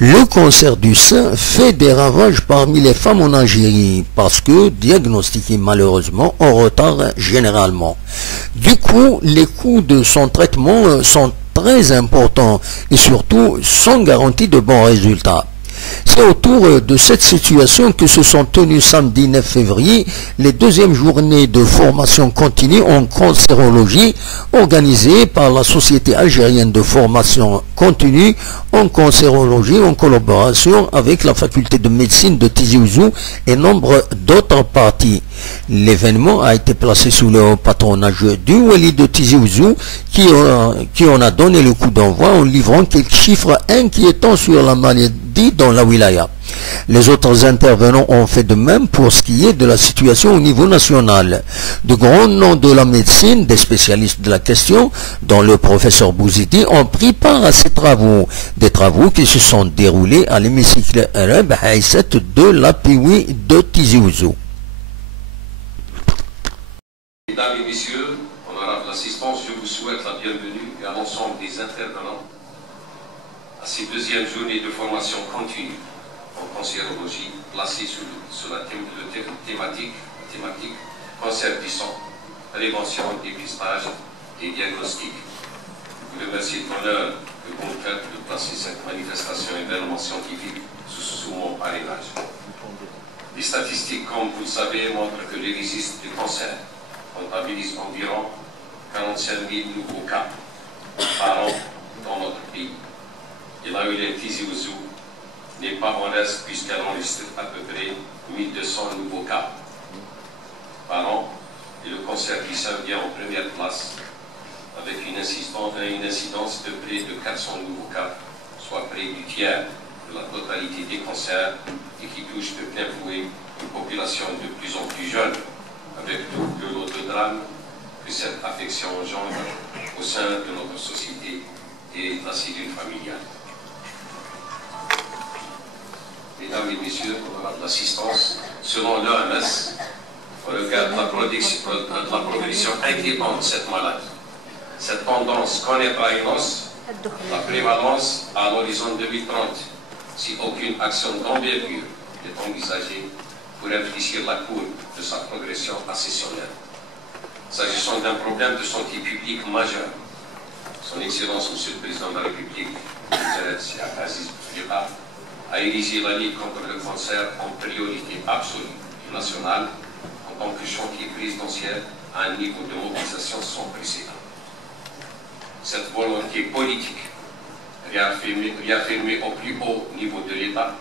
Le cancer du sein fait des ravages parmi les femmes en Algérie parce que diagnostiqué malheureusement en retard généralement. Du coup, les coûts de son traitement sont très importants et surtout sans garantie de bons résultats. C'est autour de cette situation que se sont tenues samedi 9 février les deuxièmes journées de formation continue en cancérologie organisées par la Société algérienne de formation continue en cancérologie en collaboration avec la faculté de médecine de Tizi Ouzou et nombre d'autres parties. L'événement a été placé sous le patronage du Wali de Tizi Ouzou qui en a donné le coup d'envoi en livrant quelques chiffres inquiétants sur la maladie dans la wilaya. Les autres intervenants ont fait de même pour ce qui est de la situation au niveau national. De grands noms de la médecine, des spécialistes de la question, dont le professeur Bouzidi, ont pris part à ces travaux. Des travaux qui se sont déroulés à l'hémicycle arabe Haïsset de la Piwi de Tizi Ouzou. Mesdames et messieurs, honorable l'assistance, je vous souhaite la bienvenue et à l'ensemble des intervenants à ces deuxièmes journées de formation continue en cancérologie placées sur la thématique cancer du sang, prévention, dépistage et diagnostic. Je vous remercie de l'honneur que vous me faites de placer cette manifestation événement scientifique sous mon parrainage. Les statistiques, comme vous le savez, montrent que les registres du cancer comptabilisent environ 45 000 nouveaux cas par an dans notre pays. Et la wilaya Tizi Ouzou n'est pas en reste puisqu'elle enregistre à peu près 1200 nouveaux cas par an. Et le cancer du sein vient en première place avec une incidence de près de 400 nouveaux cas, soit près du tiers de la totalité des cancers et qui touche de plein fouet une population de plus en plus jeune, avec tout le lot de drame que cette affection engendre au sein de notre société et de la cellule familiale. Mesdames et messieurs, honorable l'assistance, selon l'OMS, on regarde la progression inquiétante de cette maladie. Cette tendance connaîtra une hausse, la prévalence à l'horizon 2030, si aucune action d'envergure est envisagée pour infléchir la courbe de sa progression ascensionnelle. S'agissant d'un problème de santé publique majeur, Son Excellence, Monsieur le Président de la République, Aziz Bouteflika, a érigé la lutte contre le cancer en priorité absolue et nationale en tant que chantier présidentiel à un niveau de mobilisation sans précédent. Cette volonté politique, réaffirmée au plus haut niveau de l'État,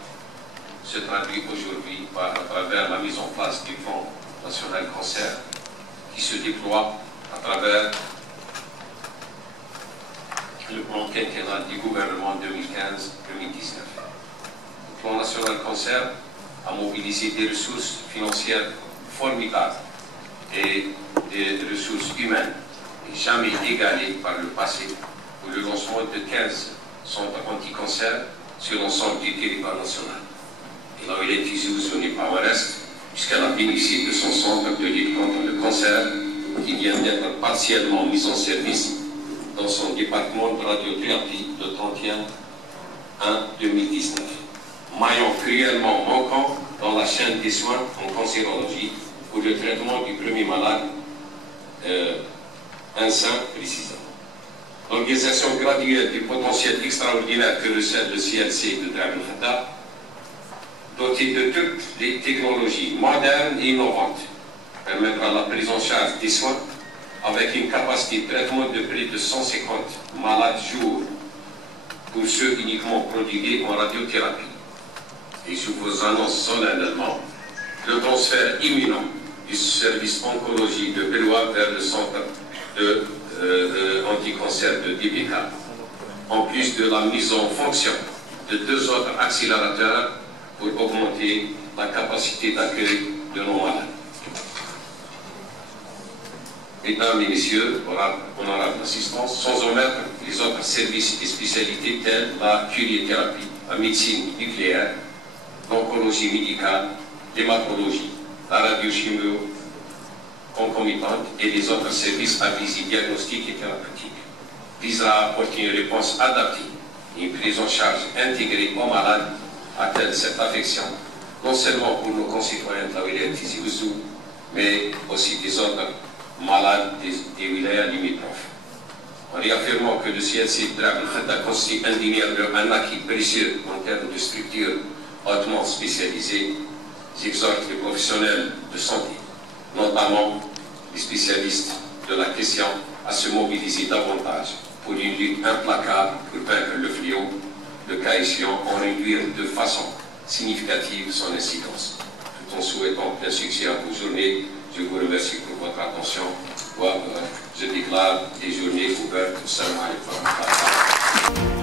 se traduit aujourd'hui à travers la mise en place du Fonds national cancer qui se déploie à travers le plan quinquennal du gouvernement 2015-2019. Le Plan national cancer a mobilisé des ressources financières formidables et des ressources humaines jamais égalées par le passé pour le lancement de 15 centres anti-cancer sur l'ensemble du territoire national. Et la wilaya Tizi Ouzou n'est pas en reste, puisqu'elle a bénéficié de son centre de lutte contre le cancer qui vient d'être partiellement mis en service dans son département de radiothérapie le 31/1/2019. Maillon cruellement manquant dans la chaîne des soins en cancérologie pour le traitement du premier malade, un sein précisément. L'organisation graduelle du potentiel extraordinaire que recèle le CLC de Draghi Khata, doté de toutes les technologies modernes et innovantes, permettra la prise en charge des soins avec une capacité de traitement de près de 150 malades jour pour ceux uniquement prodigués en radiothérapie. Et je vous annonce solennellement le transfert imminent du service oncologie de Bellois vers le centre de anti-cancer de DBK, en plus de la mise en fonction de 2 autres accélérateurs pour augmenter la capacité d'accueil de nos malades. Mesdames et messieurs, honorable assistance, sans omettre les autres services et spécialités telles la curiothérapie, la médecine nucléaire, l'oncologie médicale, l'hématologie, la radiochimio concomitante et les autres services à visite diagnostique et thérapeutique, visera à apporter une réponse adaptée et une prise en charge intégrée aux malades atteints de cette affection, non seulement pour nos concitoyens de la wilaya de Tizi Ouzou, mais aussi des autres malades des wilayas limitrophes. En réaffirmant que le CLC de Drab al-Khadda constitue indéniablement un acquis précieux en termes de structure hautement spécialisée, j'exhorte les professionnels de santé, notamment les spécialistes de la question, à se mobiliser davantage pour une lutte implacable pour vaincre le fléau, le cas échéant en réduire de façon significative son incidence. Tout en souhaitant plein succès à vos journées, je vous remercie pour votre attention. Je déclare les journées ouvertes au Salam alaikum.